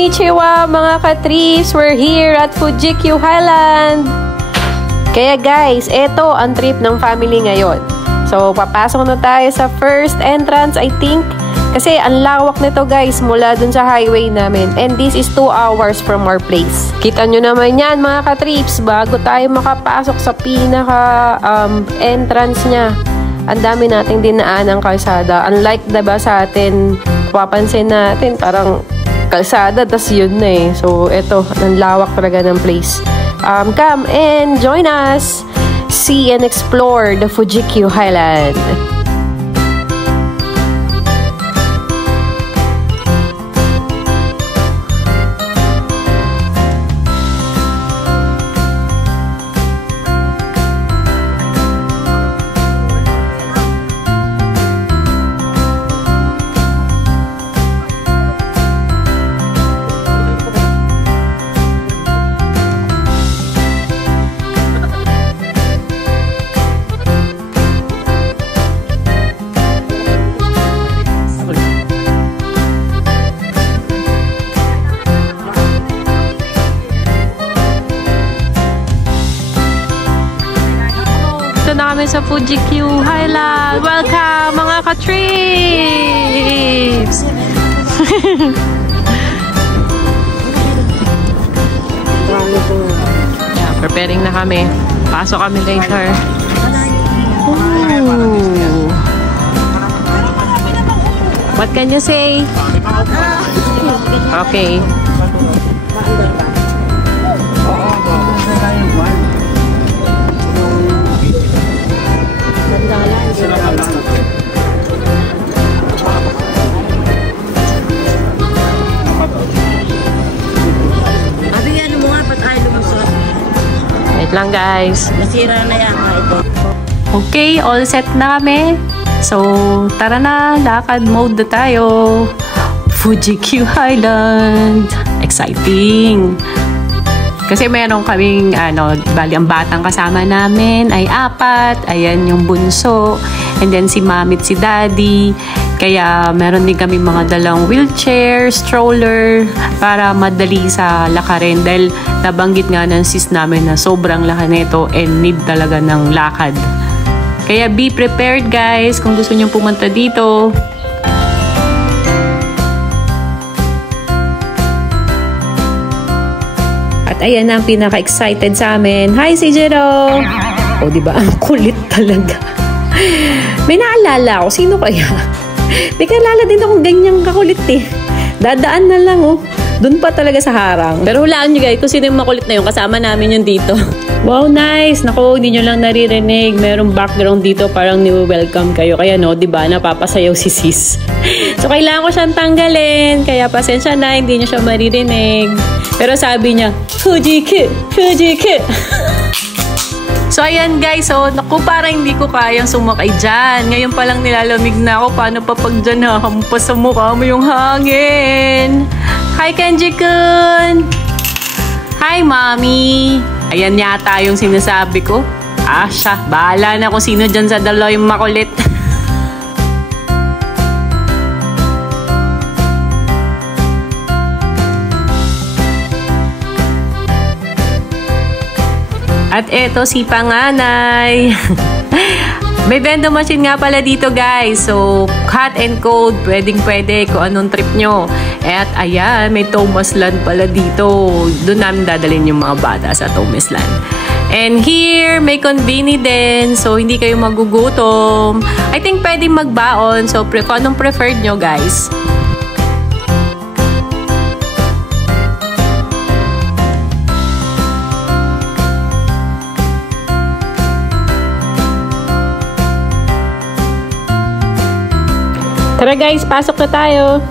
Konnichiwa mga ka-trips! We're here at Fuji-Q Highland! Kaya guys, eto ang trip ng family ngayon. So, papasok na tayo sa first entrance, I think. Kasi ang lawak nito guys, mula dun sa highway namin. And this is 2 hours from our place. Kita nyo naman yan mga ka-trips, bago tayo makapasok sa pinaka entrance niya. Ang dami nating dinaan ng kalsada. Unlike diba sa atin, papansin natin parang kalsada, tas yun na eh. So, eto, ang lawak talaga ng place. Come and join us! See and explore the Fuji-Q Highland. Sa Fuji-Q Highland. Welcome mga ka-trips! Yeah, preparing na kami. Pasok kami later. Ooh. What can you say? Okay. Wait lang guys. Nasira na yan ito. Okay, all set na kami. So, tara na. Lakad mode na tayo. Fuji-Q Highland. Exciting. Kasi meron kaming, bali ang batang kasama namin ay 4. Ayan yung bunso. And then si mami at si daddy. Kaya meron din kami mga dalang wheelchair, stroller, para madali sa lakarin. Dahil nabanggit nga ng sis namin na sobrang laki nito and need talaga ng lakad. Kaya be prepared guys kung gusto nyo pumunta dito. At ayan ang pinaka-excited sa amin. Hi, si Jero! O, diba? Ang kulit talaga. May naalala ako. Sino kaya? May kalala din akong ganyang kakulit eh. Dadaan na lang oh. Doon pa talaga sa harang. Pero hulaan nyo guys kung sino yung makulit na yun. Kasama namin yun dito. Wow, nice! Naku, hindi nyo lang naririnig. Merong background dito parang ni-welcome kayo. Kaya no, diba? Napapasayaw si sis. So, kailangan ko siyang tanggalin. Kaya pasensya na, hindi nyo siya maririnig. Pero sabi niya, Fuji-Q! Fuji-Q! So, ayan guys. So, naku, parang hindi ko kayang sumakay dyan. Ngayon pa lang nilalamig na ako. Paano pa pag dyan hahampas sa mukha mo yung hangin? Hi, Kenji-kun! Hi, Mommy! Ayan yata yung sinasabi ko. Siya. Bahala na kung sino dyan sa dalawa yung makulit. At eto si Panganay. May vending machine nga pala dito guys. So, hot and cold. Pwedeng-pwede kung anong trip nyo. At ayan, may Thomasland pala dito. Doon namin dadalhin yung mga bata sa Thomasland. And here, may conveni din. So, hindi kayo magugutom. I think pwedeng magbaon. So, kung anong preferred nyo guys. Tara guys, pasok na tayo.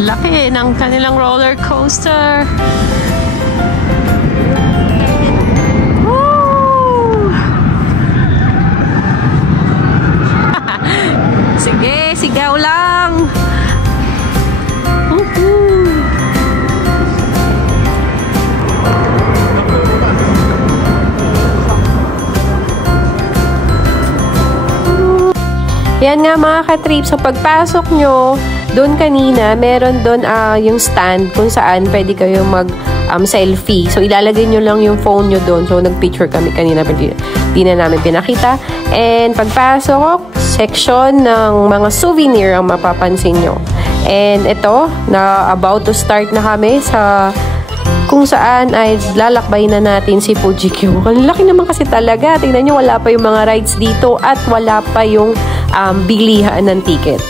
Ang laki ng kanilang roller coaster. Woo! Sige, sigaw lang. Yan nga mga ka-trip. So pagpasok nyo, doon kanina, meron doon yung stand kung saan pwede kayo mag-selfie. So ilalagay nyo lang yung phone nyo doon. So nag-picture kami kanina, di na namin pinakita. And pagpasok, section ng mga souvenir ang mapapansin nyo. And ito, na about to start na kami sa kung saan ay lalakbay na natin si Fuji Q. Ang laki naman kasi talaga. Tingnan nyo, wala pa yung mga rides dito at wala pa yung bilihan ng ticket.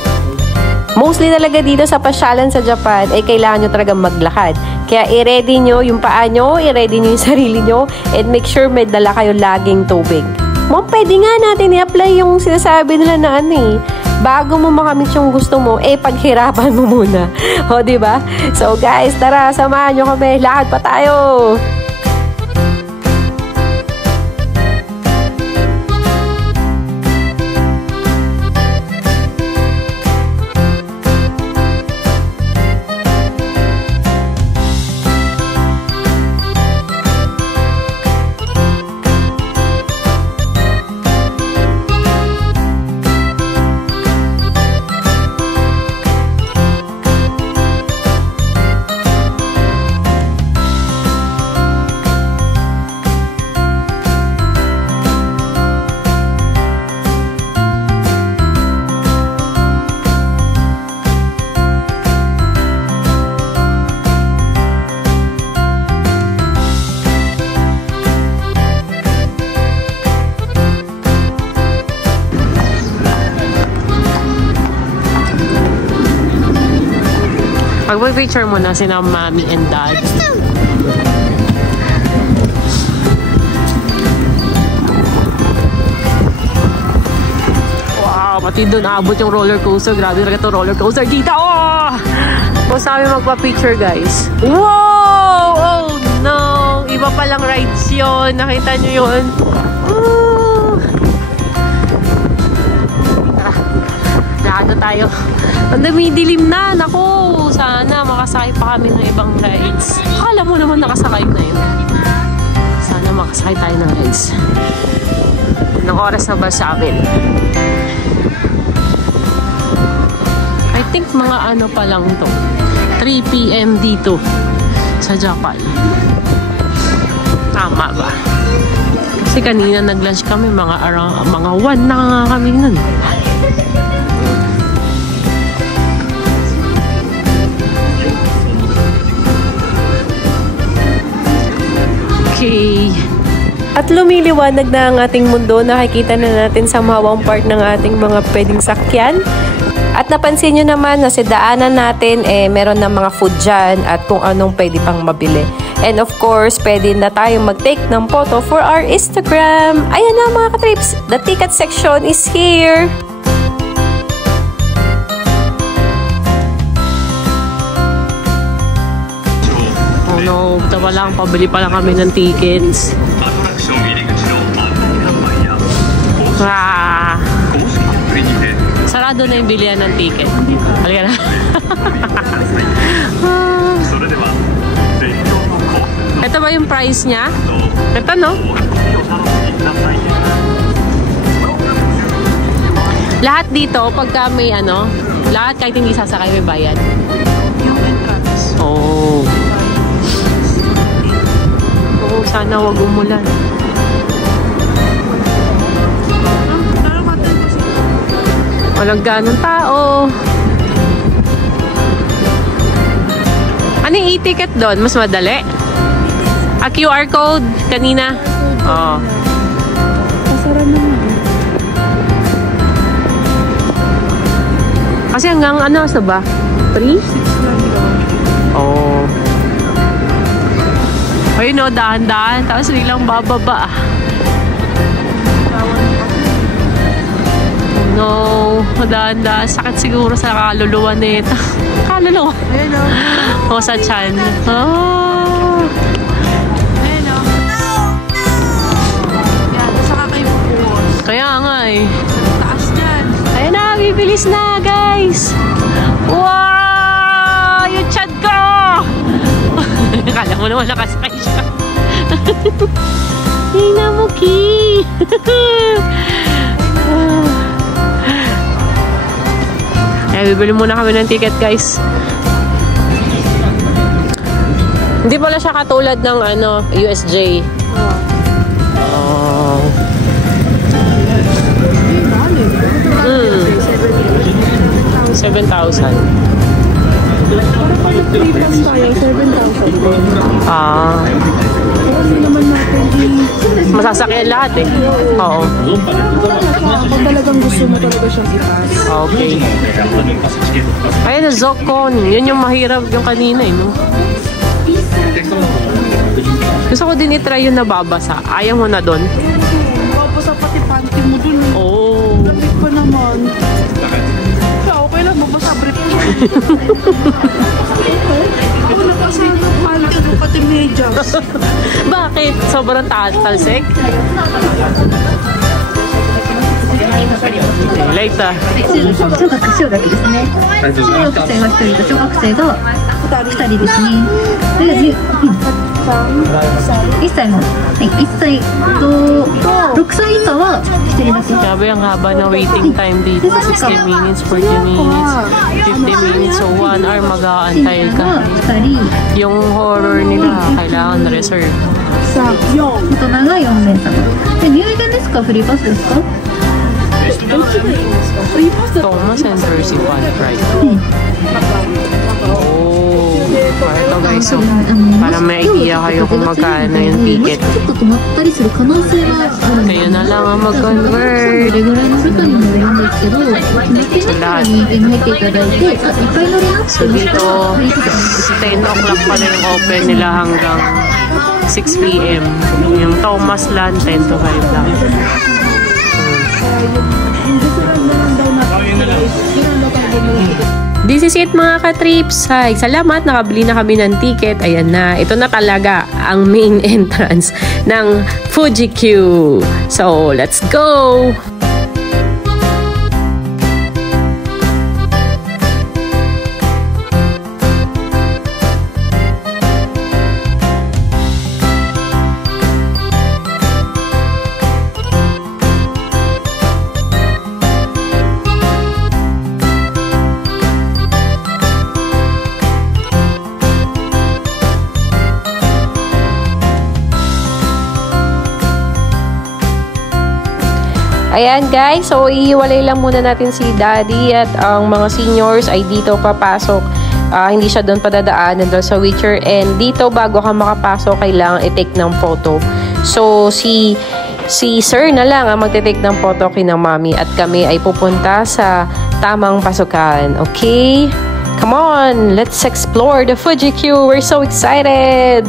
Mostly talaga dito sa pasyalan sa Japan ay kailangan nyo talaga maglakad. Kaya i-ready nyo yung paa nyo, i-ready nyo yung sarili nyo, and make sure may dala kayo laging tubig. Pwede nga natin i-apply yung sinasabi nila na bago mo makamit yung gusto mo, paghirapan mo muna. O, diba? So, guys, tara, samahan nyo kami. Lakad pa tayo! Pag-picture mo na sina mommy and dad. Wow, pati doon abot yung roller coaster. Grabe talaga ito roller coaster dito. Oh! Kung sabi magpa-picture, guys. Wow! Oh no! Iba palang rides yun. Nakita nyo yun? Oh! Nakado tayo. Ang dami-dilim na. Naku, sana makasakay pa kami ng ibang rides. Akala mo naman nakasakay na yun. Sana makasakay tayo ng rides. Anong oras na ba sa amin? I think mga ano pa lang to. 3 PM dito sa Japan. Tama ba? Kasi kanina nag-lunch kami mga 1 na nga kami nun. Okay. At lumiliwanag na ang ating mundo. Nakikita na natin sa mahawang part ng ating mga pwedeng sakyan. At napansin nyo naman na sa daanan natin, meron na mga food dyan at kung anong pwede pang mabili. And of course, pwede na tayo mag-take ng photo for our Instagram. Ayan na mga ka-trips, the ticket section is here. Oh no, tawa lang, pabili pa lang kami ng tickets. Ah. Sarado na yung bilihan ng ticket. Halika na. Ito ba yung price niya? Ito, no? Lahat dito, pagka may lahat kahit hindi sasakay may bayad. Oh. Oh, sana wag umulan. Walang ganong tao. Ano yung e-ticket doon? Mas madali? QR code kanina? Oo. Pasara naman. Kasi hanggang sa ba? 3? 6 lang yun. Oo. Ayun dahan-dahan. Tapos nilang bababa. No, dahan-dahan. Sakit siguro sa kaluluwa nito. kaluluwa. Ayan o. O, sa chan. Oh. Ayan o. Yan, saka kayo bubuhos. Kaya nga eh. Taas dyan. Ayun na, bibilis na, guys. Wow! Yung chan ko! Kala mo naman nakasakay siya. Tingnan mo, Ki! Ay, bibili muna kami ng ticket, guys. Hindi pala siya katulad ng ano, USJ. Oh. 7,000. Free pass tayo, 7,000. Ah. Kasi naman natin Masasakyan lahat eh. Oo. kung talagang gusto mo talaga siyang ipas. Okay. Ayun na, Zocon. Yun yung mahirap yung kanina eh, no? Gusto ko din itry yung nababasa. Ayaw mo na doon? Babasa pati panty mo dun. Oo. Lamig pa naman. Kaya okay lang, babasa brief. Ako na kasi nagpalat ko pati medyas. Bakit? Sobrang talsik? Late ah. 小学生だけですね。中学生が1人と小学生が2人ですね。で、1歳も、はい、1歳と6歳以下は1人だけ。 Sabi ang haba na waiting time dito. 60 minutes, 40 minutes, 50 minutes. So 1 hour mag-aantay ka. 2人、 Yung horror nila, kailangan reserve. 大人が4名様。で、入園ですか？フリーパスですか？ Thomas and Percy One, right? Oh, ito guys, so para may idea kayo kung magkano yung ticket. ちょっと止まったりする可能性はあるんで。 Kayo na lang ang mag-convert. どれぐらいの世界にもよるんですけど、決まってないから入園に入っていただいて、あ、いっぱい乗りなくて So も dito, 10 o'clock pala yung open nila hanggang 6 p.m. Yung Thomas Land, 10 to 5 lang. This is it mga ka-trips. Hi, salamat. Nakabili na kami ng ticket. Ayan na. Ito na talaga ang main entrance ng Fuji Q. So, let's go! Ayan guys, so iiwalay lang muna natin si Daddy at ang mga seniors ay dito papasok. Hindi siya doon padadaanan doon sa wheelchair, and dito bago ka makapasok kailangan i-take ng photo. So si sir na lang ang magte-take ng photo kina mami at kami ay pupunta sa tamang pasukan. Okay? Come on, let's explore the Fuji Q. We're so excited!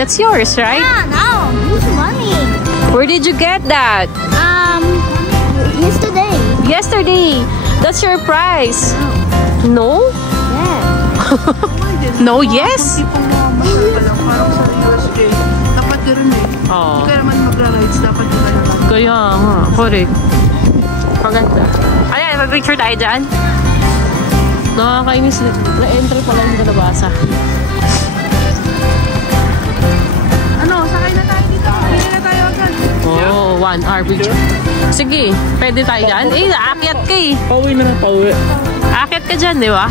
That's yours, right? Yeah, no, who's money? Where did you get that? Yesterday. Yesterday. That's your prize. No? Yeah. No, yes? Tipong mamahal ka lang, parang sa USJ. Dapat gano'n eh. Oo. Hindi ka naman magra-rides, dapat yun na naman. Kaya nga, correct. Maganda. Ayan, mag-picture tayo dyan. Nakakainis. Na-entry pala yung nabasa. Ano, sakay na tayo dito. Pili na tayo agad. Oh, 1 hour picture. Sige, pwede tayo dyan. Eh, aakyat ka eh. Pauwi na lang, pauwi. Aakyat ka dyan, di ba?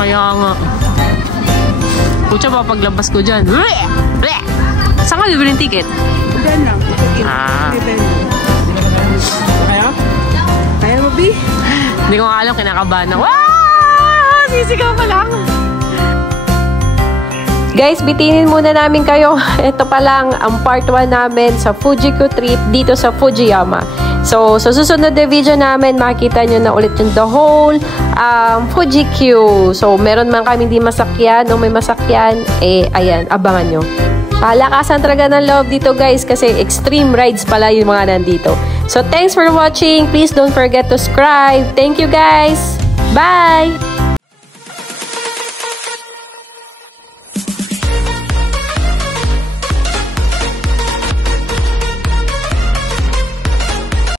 Kaya nga. Pucha, papaglabas ko dyan. Saan ka bibili ng ticket? Diyan lang. Ah. Kaya? Hindi ko nga alam, kinakabahan ako. Wow! Sisigaw ka lang. Guys, bitinin muna namin kayo. Ito pa lang ang part 1 namin sa Fuji-Q trip dito sa Fujiyama. So, sa susunod na video namin, makikita nyo na ulit yung the whole Fuji-Q. So, meron man kami di masakyan o may masakyan, eh, ayan, abangan nyo. Palakasan talaga ng loob dito guys kasi extreme rides pala yung mga nandito. So, thanks for watching. Please don't forget to subscribe. Thank you guys. Bye!